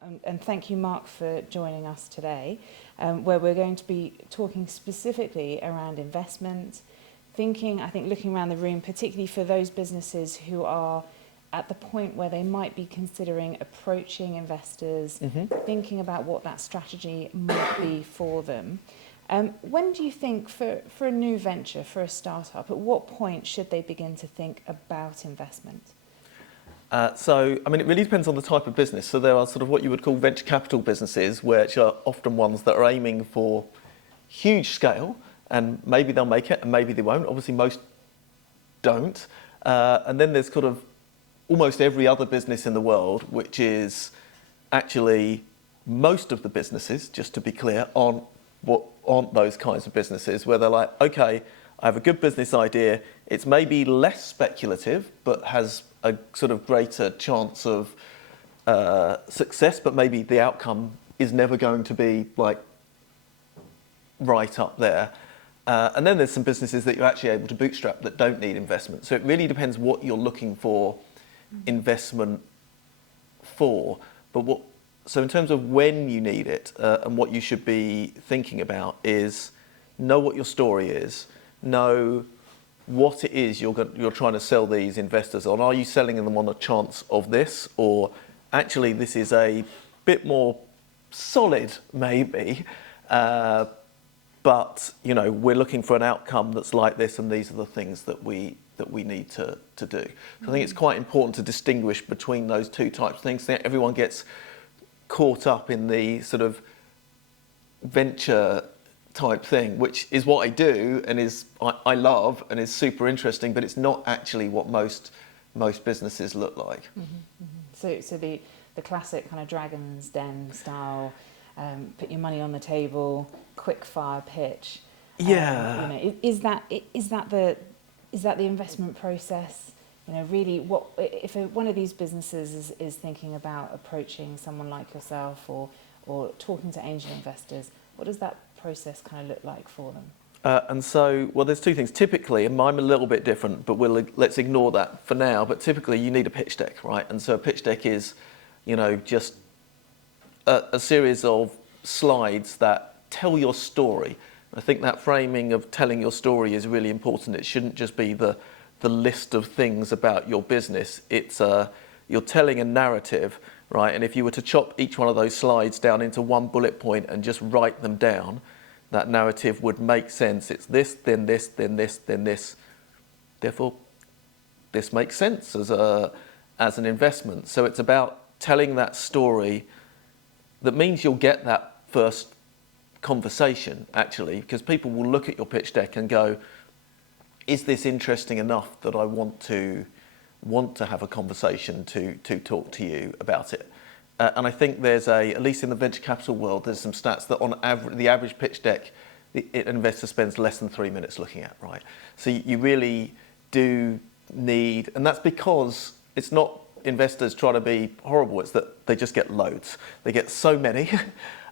And thank you, Marc, for joining us today, where we're going to be talking specifically around investment, thinking, I think, looking around the room, particularly for those businesses who are at the point where they might be considering approaching investors, thinking about what that strategy might be for them. When do you think, for a new venture, for a startup, at what point should they begin to think about investment? It really depends on the type of business. So there are sort of what you would call venture capital businesses, which are often ones that are aiming for huge scale, and maybe they'll make it and maybe they won't. Obviously, most don't. And then there's kind of almost every other business in the world, which is actually most of the businesses, just to be clear, aren't those kinds of businesses where they're like, okay, I have a good business idea. It's maybe less speculative, but has a sort of greater chance of success, but maybe the outcome is never going to be like right up there. And then there's some businesses that you're actually able to bootstrap that don't need investment. So it really depends what you're looking for investment for. So in terms of when you need it and what you should be thinking about is know what your story is, know what it is you're trying to sell these investors on. Are you selling them on a chance of this, or actually this is a bit more solid maybe, but we're looking for an outcome that's like this, and these are the things that we need to do. So I think it's quite important to distinguish between those two types of things. Everyone gets caught up in the sort of venture type thing, which is what I do and I love and is super interesting, but it's not actually what most businesses look like. So the classic kind of Dragon's Den style, put your money on the table, quick fire pitch. Is that the investment process? Really, what if one of these businesses is thinking about approaching someone like yourself or talking to angel investors? What does that process kind of look like for them? There's two things. Typically, and I'm a little bit different, but let's ignore that for now. But typically, you need a pitch deck, right? And so a pitch deck is, just a series of slides that tell your story. I think that framing of telling your story is really important. It shouldn't just be the list of things about your business. It's you're telling a narrative, right? And if you were to chop each one of those slides down into one bullet point and just write them down, that narrative would make sense. It's this, then this, then this, then this. Therefore, this makes sense as an investment. So it's about telling that story. That means you'll get that first conversation, actually, because people will look at your pitch deck and go, is this interesting enough that I want to have a conversation to talk to you about it? And I think there's at least in the venture capital world, there's some stats that on average, the average pitch deck, an investor spends less than 3 minutes looking at, right? So you really do need, and that's because it's not investors trying to be horrible, it's that they just get loads. They get so many,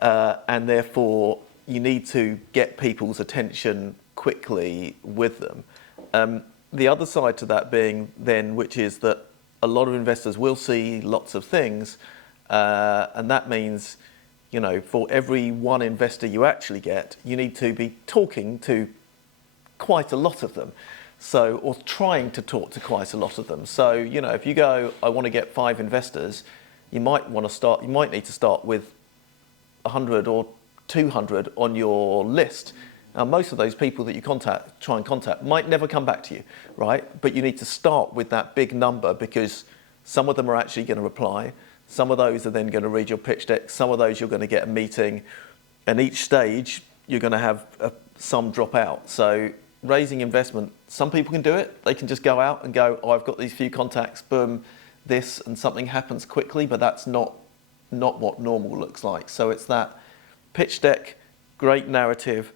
and therefore you need to get people's attention quickly with them. The other side to that being then, which is that a lot of investors will see lots of things, and that means, for every one investor you actually get, you need to be talking to quite a lot of them. Or trying to talk to quite a lot of them. So, if you go, I want to get 5 investors, you might need to start with 100 or 200 on your list. Now, most of those people that you try and contact might never come back to you, right? But you need to start with that big number because some of them are actually going to reply. Some of those are then going to read your pitch deck. Some of those you're going to get a meeting. And each stage, you're going to have some drop out. So raising investment, some people can do it. They can just go out and go, oh, I've got these few contacts, boom, this, and something happens quickly. But that's not what normal looks like. So it's that pitch deck, great narrative.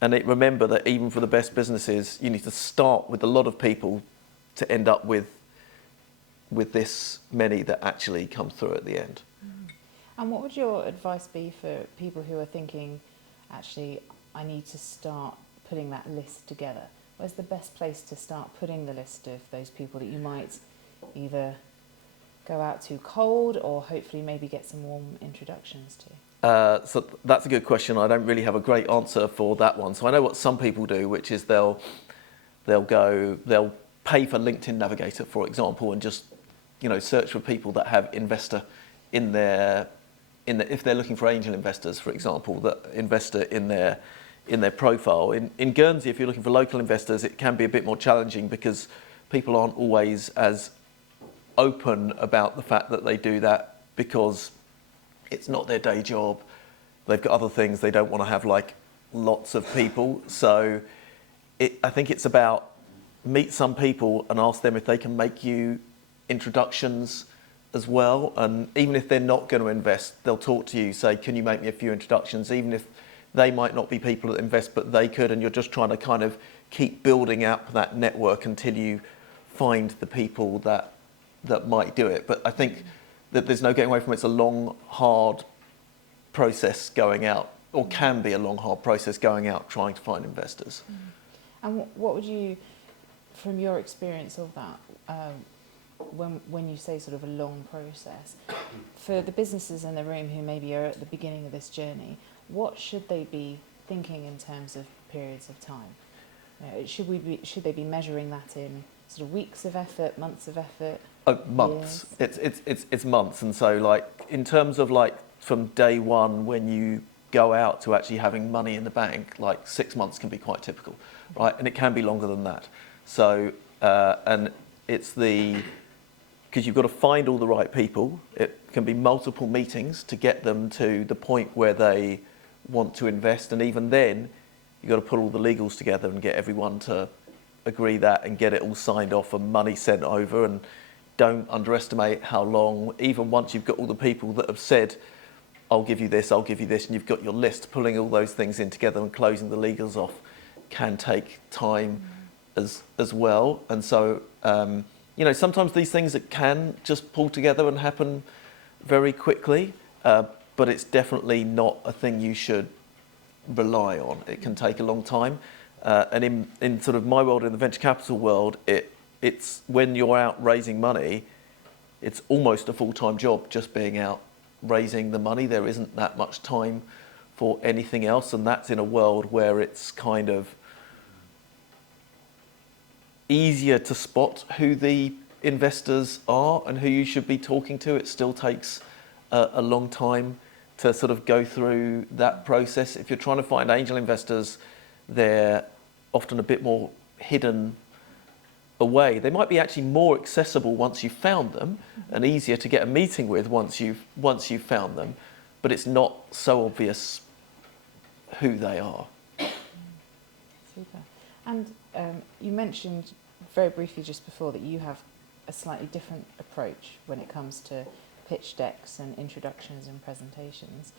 And remember that even for the best businesses, you need to start with a lot of people to end up with this many that actually come through at the end. And what would your advice be for people who are thinking, actually, I need to start putting that list together? Where's the best place to start putting the list of those people that you might either go out to cold, or hopefully maybe get some warm introductions to? So that's a good question. I don't really have a great answer for that one. So I know what some people do, which is they'll pay for LinkedIn Navigator, for example, and just search for people that have investor if they're looking for angel investors, for example, that investor in their profile. In Guernsey, if you're looking for local investors, it can be a bit more challenging because people aren't always as open about the fact that they do that because it's not their day job. They've got other things. They don't want to have like lots of people. So I think it's about meet some people and ask them if they can make you introductions as well. And even if they're not going to invest, they'll talk to you, say, can you make me a few introductions? Even if they might not be people that invest, but they could, and you're just trying to kind of keep building up that network until you find the people that might do it. But I think that there's no getting away from it. It's a long, hard process going out, or can be a long, hard process going out trying to find investors. And what would you, from your experience of that, when you say sort of a long process, for the businesses in the room who maybe are at the beginning of this journey, what should they be thinking in terms of periods of time? Should they be measuring that in sort of weeks of effort, months of effort? Months. It's months. And so like in terms of like from day one when you go out to actually having money in the bank, like 6 months can be quite typical, right? And it can be longer than that. So and it's because you've got to find all the right people. It can be multiple meetings to get them to the point where they want to invest, and even then you've got to put all the legals together and get everyone to agree that and get it all signed off and money sent over. And don't underestimate how long, even once you've got all the people that have said, I'll give you this, and you've got your list, pulling all those things in together and closing the legals off can take time as well. And so sometimes these things that can just pull together and happen very quickly, but it's definitely not a thing you should rely on. It can take a long time. And in sort of my world, in the venture capital world, it's when you're out raising money, it's almost a full-time job just being out raising the money. There isn't that much time for anything else, and that's in a world where it's kind of easier to spot who the investors are and who you should be talking to. It still takes a long time to sort of go through that process. If you're trying to find angel investors, they're often a bit more hidden away. They might be actually more accessible once you've found them and easier to get a meeting with once you've found them, but it's not so obvious who they are. Super. And you mentioned very briefly just before that you have a slightly different approach when it comes to pitch decks and introductions and presentations.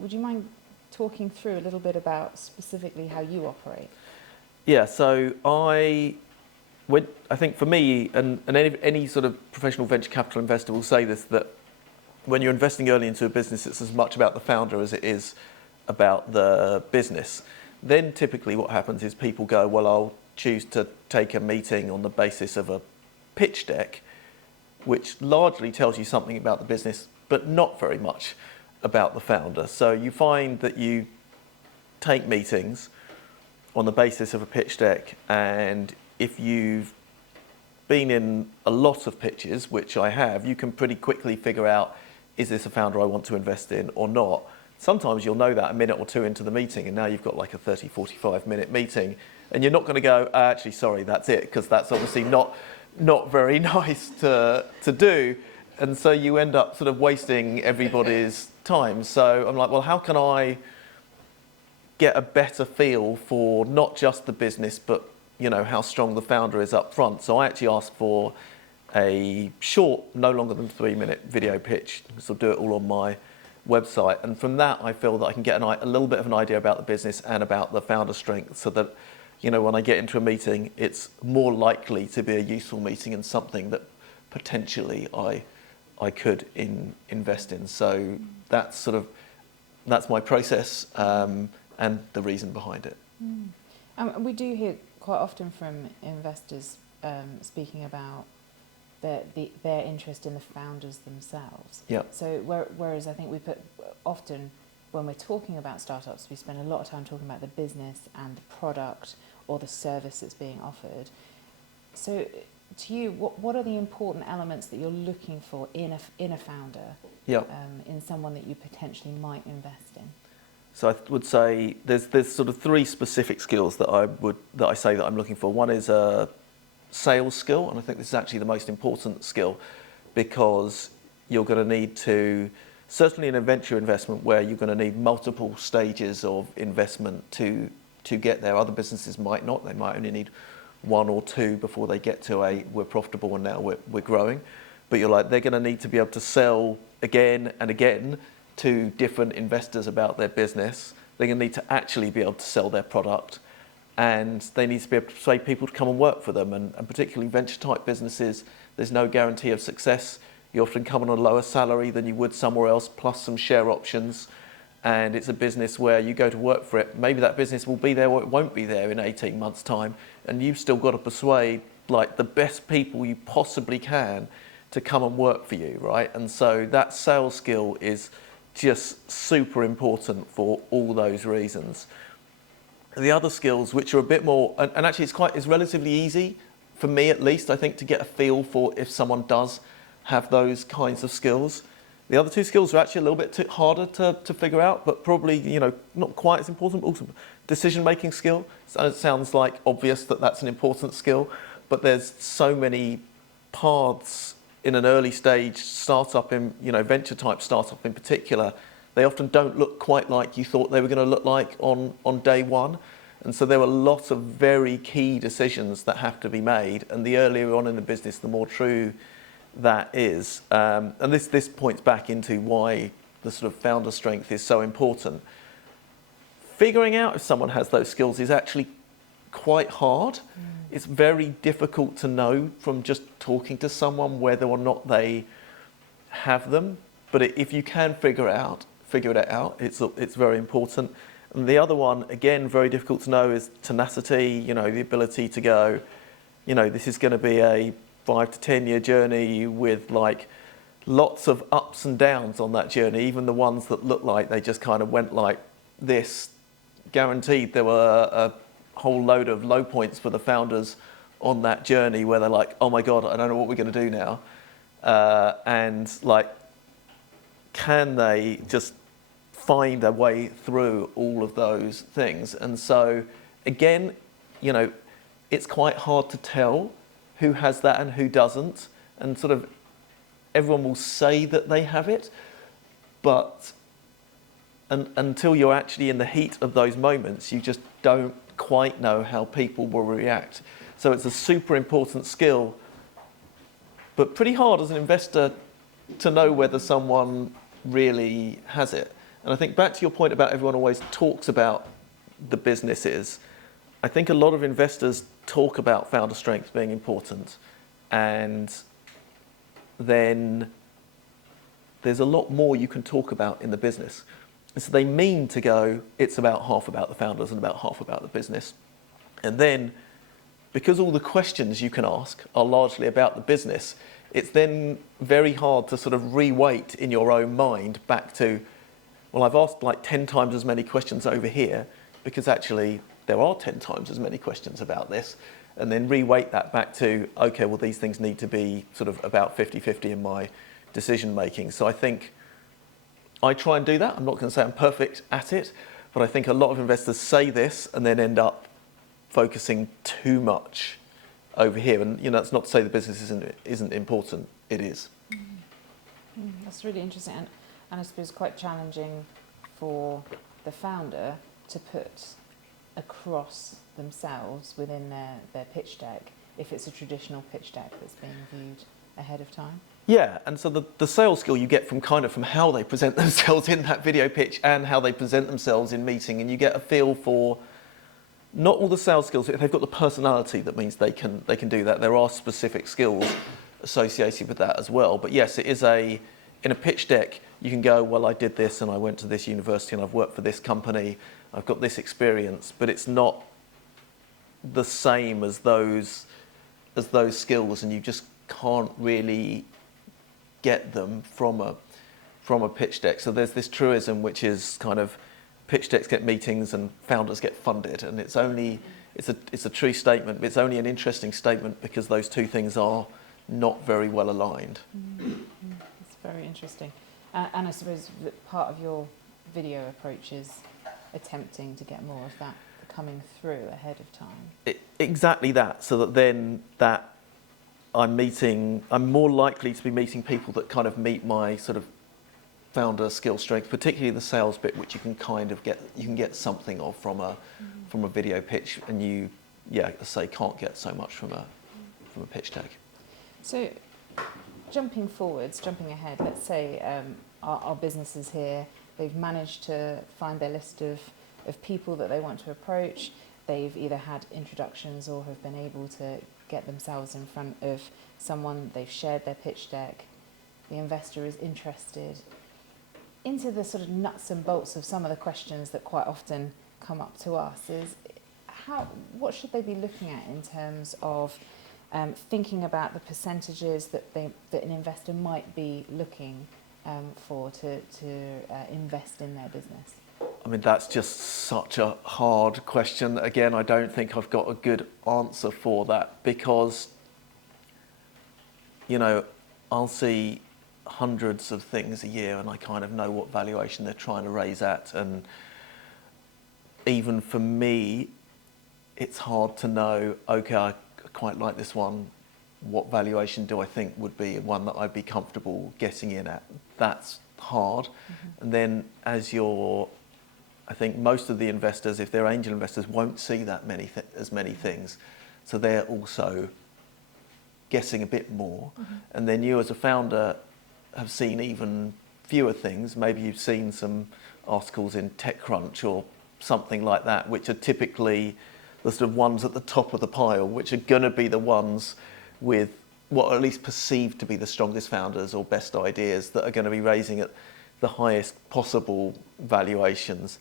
Would you mind talking through a little bit about specifically how you operate? Yeah, so I think for me, and any sort of professional venture capital investor will say this, that when you're investing early into a business, it's as much about the founder as it is about the business. Then typically what happens is people go, well, I'll choose to take a meeting on the basis of a pitch deck, which largely tells you something about the business, but not very much about the founder. So you find that you take meetings on the basis of a pitch deck, and if you've been in a lot of pitches, which I have, you can pretty quickly figure out, is this a founder I want to invest in or not? Sometimes you'll know that a minute or two into the meeting, and now you've got like a 30, 45-minute meeting, and you're not going to go, actually, sorry, that's it, because that's obviously not very nice to do. And so you end up sort of wasting everybody's time. So I'm like, well, how can I get a better feel for not just the business, but how strong the founder is up front? So I actually asked for a short, no longer than 3-minute video pitch. So I'll do it all on my website. And from that, I feel that I can get a little bit of an idea about the business and about the founder strength, so that when I get into a meeting, it's more likely to be a useful meeting and something that potentially I could invest in. So that's my process and the reason behind it. We do hear quite often from investors speaking about their interest in the founders themselves. Yeah. So whereas I think we put often when we're talking about startups, we spend a lot of time talking about the business and the product or the service that's being offered. So to you, what are the important elements that you're looking for in a founder, in someone that you potentially might invest in? So I would say there's sort of three specific skills that I say that I'm looking for. One is a sales skill, and I think this is actually the most important skill, because you're going to need to, certainly in a venture investment where you're going to need multiple stages of investment to get there. Other businesses might not. They might only need one or two before they get to we're profitable and now we're growing. But they're going to need to be able to sell again and again to different investors about their business. They're going to need to actually be able to sell their product, and they need to be able to persuade people to come and work for them. And particularly venture type businesses, there's no guarantee of success. You often come on a lower salary than you would somewhere else, plus some share options. And it's a business where you go to work for it. Maybe that business will be there or it won't be there in 18 months' time. And you've still got to persuade the best people you possibly can to come and work for you, right? And so that sales skill is just super important for all those reasons. The other skills, which are a bit more, and actually it's relatively easy, for me at least, I think, to get a feel for if someone does have those kinds of skills. The other two skills are actually a little bit harder to figure out, but probably, not quite as important, but also decision-making skill. So it sounds like obvious that that's an important skill, but there's so many paths in an early stage startup, in venture type startup in particular. They often don't look quite like you thought they were going to look like on day one. And so there are lots of very key decisions that have to be made. And the earlier on in the business, the more true that is. And this points back into why the sort of founder strength is so important. Figuring out if someone has those skills is actually quite hard. It's very difficult to know from just talking to someone whether or not they have them. But if you can figure it out, it's very important. And the other one, again, very difficult to know, is tenacity, the ability to go, this is going to be a 5 to 10 year journey with lots of ups and downs on that journey, even the ones that look like they just kind of went like this. Guaranteed there were a whole load of low points for the founders on that journey where they're like, oh my God, I don't know what we're going to do now. Can they just find a way through all of those things? And so, again, it's quite hard to tell who has that and who doesn't. And sort of everyone will say that they have it, but until you're actually in the heat of those moments, you just don't quite know how people will react. So it's a super important skill, but pretty hard as an investor to know whether someone really has it. And I think back to your point about everyone always talks about the businesses, I think a lot of investors talk about founder strength being important, and then there's a lot more you can talk about in the business. And so they mean to go, it's about half about the founders and about half about the business. And then, because all the questions you can ask are largely about the business, it's then very hard to sort of re-weight in your own mind back to, well, I've asked 10 times as many questions over here, because actually there are 10 times as many questions about this, and then re-weight that back to, okay, well, these things need to be sort of about 50-50 in my decision making. So I think I try and do that. I'm not going to say I'm perfect at it, but I think a lot of investors say this and then end up focusing too much over here. And that's not to say the business isn't important. It is. That's really interesting, and I suppose quite challenging for the founder to put across themselves within their pitch deck, if it's a traditional pitch deck that's being viewed ahead of time. Yeah, and so the sales skill you get from how they present themselves in that video pitch and how they present themselves in meeting, and you get a feel for not all the sales skills. If they've got the personality, that means they can do that. There are specific skills associated with that as well. But yes, it is in a pitch deck, you can go, well, I did this and I went to this university and I've worked for this company, I've got this experience, but it's not the same as those skills, and you just can't really get them from a pitch deck. So there's this truism which is kind of pitch decks get meetings and founders get funded, and it's a true statement, but it's only an interesting statement because those two things are not very well aligned. It's very interesting. And I suppose that part of your video approach is attempting to get more of that coming through ahead of time. Exactly that, so that then that I'm more likely to be meeting people that kind of meet my sort of founder skill strength, particularly the sales bit, which you can kind of get something of from a video pitch, and you can't get so much from a pitch deck. So jumping ahead, let's say our business is here, they've managed to find their list of people that they want to approach, they've either had introductions or have been able to get themselves in front of someone, they've shared their pitch deck, the investor is interested. Into the sort of nuts and bolts of some of the questions that quite often come up to us is what should they be looking at in terms of thinking about the percentages that an investor might be looking for to invest in their business? I mean, that's just such a hard question. Again, I don't think I've got a good answer for that because, I'll see hundreds of things a year and I kind of know what valuation they're trying to raise at, and even for me it's hard to know, okay, I quite like this one, what valuation do I think would be one that I'd be comfortable getting in at? That's hard. And then I think most of the investors, if they're angel investors, won't see that as many things, so they're also guessing a bit more. And then you as a founder have seen even fewer things. Maybe you've seen some articles in TechCrunch or something like that, which are typically the sort of ones at the top of the pile, which are going to be the ones with what are at least perceived to be the strongest founders or best ideas that are going to be raising at the highest possible valuations.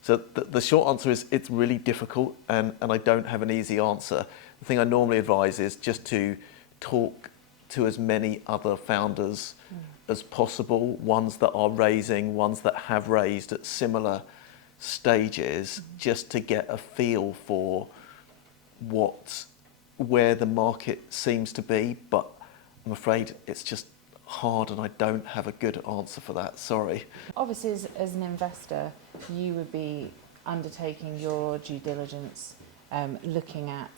So the short answer is it's really difficult, and I don't have an easy answer. The thing I normally advise is just to talk to as many other founders as possible, ones that are raising, ones that have raised at similar stages, just to get a feel for where the market seems to be. But I'm afraid it's just hard and I don't have a good answer for that, sorry. Obviously, as an investor, you would be undertaking your due diligence, looking at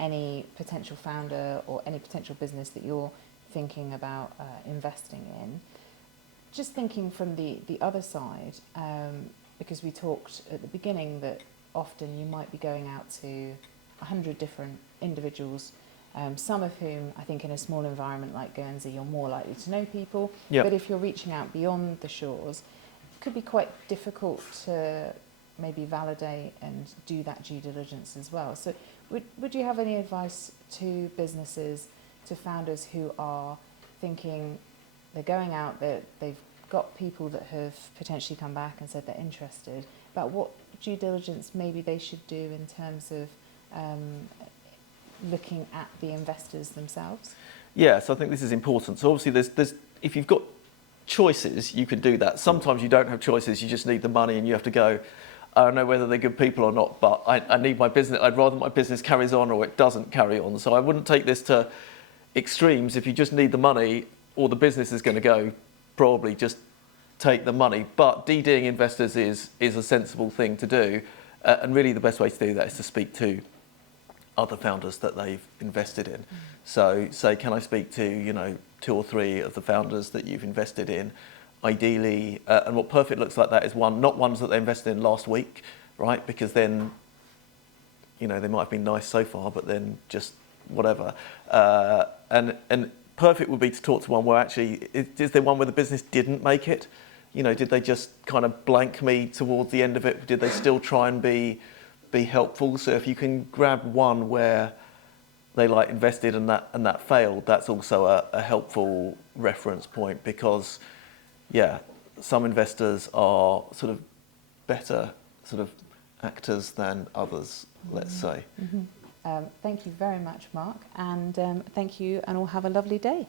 any potential founder or any potential business that you're thinking about investing in. Just thinking from the other side, because we talked at the beginning that often you might be going out to 100 different individuals, some of whom I think in a small environment like Guernsey you're more likely to know people. Yep. But if you're reaching out beyond the shores, it could be quite difficult to maybe validate and do that due diligence as well. So would you have any advice to businesses, to founders who are thinking they're going out, they've got people that have potentially come back and said they're interested, about what due diligence maybe they should do in terms of looking at the investors themselves? Yeah, so I think this is important. So obviously there's if you've got choices, you can do that. Sometimes you don't have choices, you just need the money and you have to go, I don't know whether they're good people or not, but I need my business, I'd rather my business carries on or it doesn't carry on. So I wouldn't take this to extremes. If you just need the money or the business is going to go, probably just take the money. But DDing investors is a sensible thing to do. And really the best way to do that is to speak to other founders that they've invested in. So say, can I speak to, 2 or 3 of the founders that you've invested in? Ideally, and what perfect looks like that is not ones that they invested in last week, right? Because then, they might have been nice so far, but then just whatever. And perfect would be to talk to one where actually, is there one where the business didn't make it? Did they just kind of blank me towards the end of it? Did they still try and be helpful? So if you can grab one where they invested and that failed, that's also a helpful reference point, because some investors are sort of better sort of actors than others, let's say. Thank you very much, Mark, and thank you, and all have a lovely day.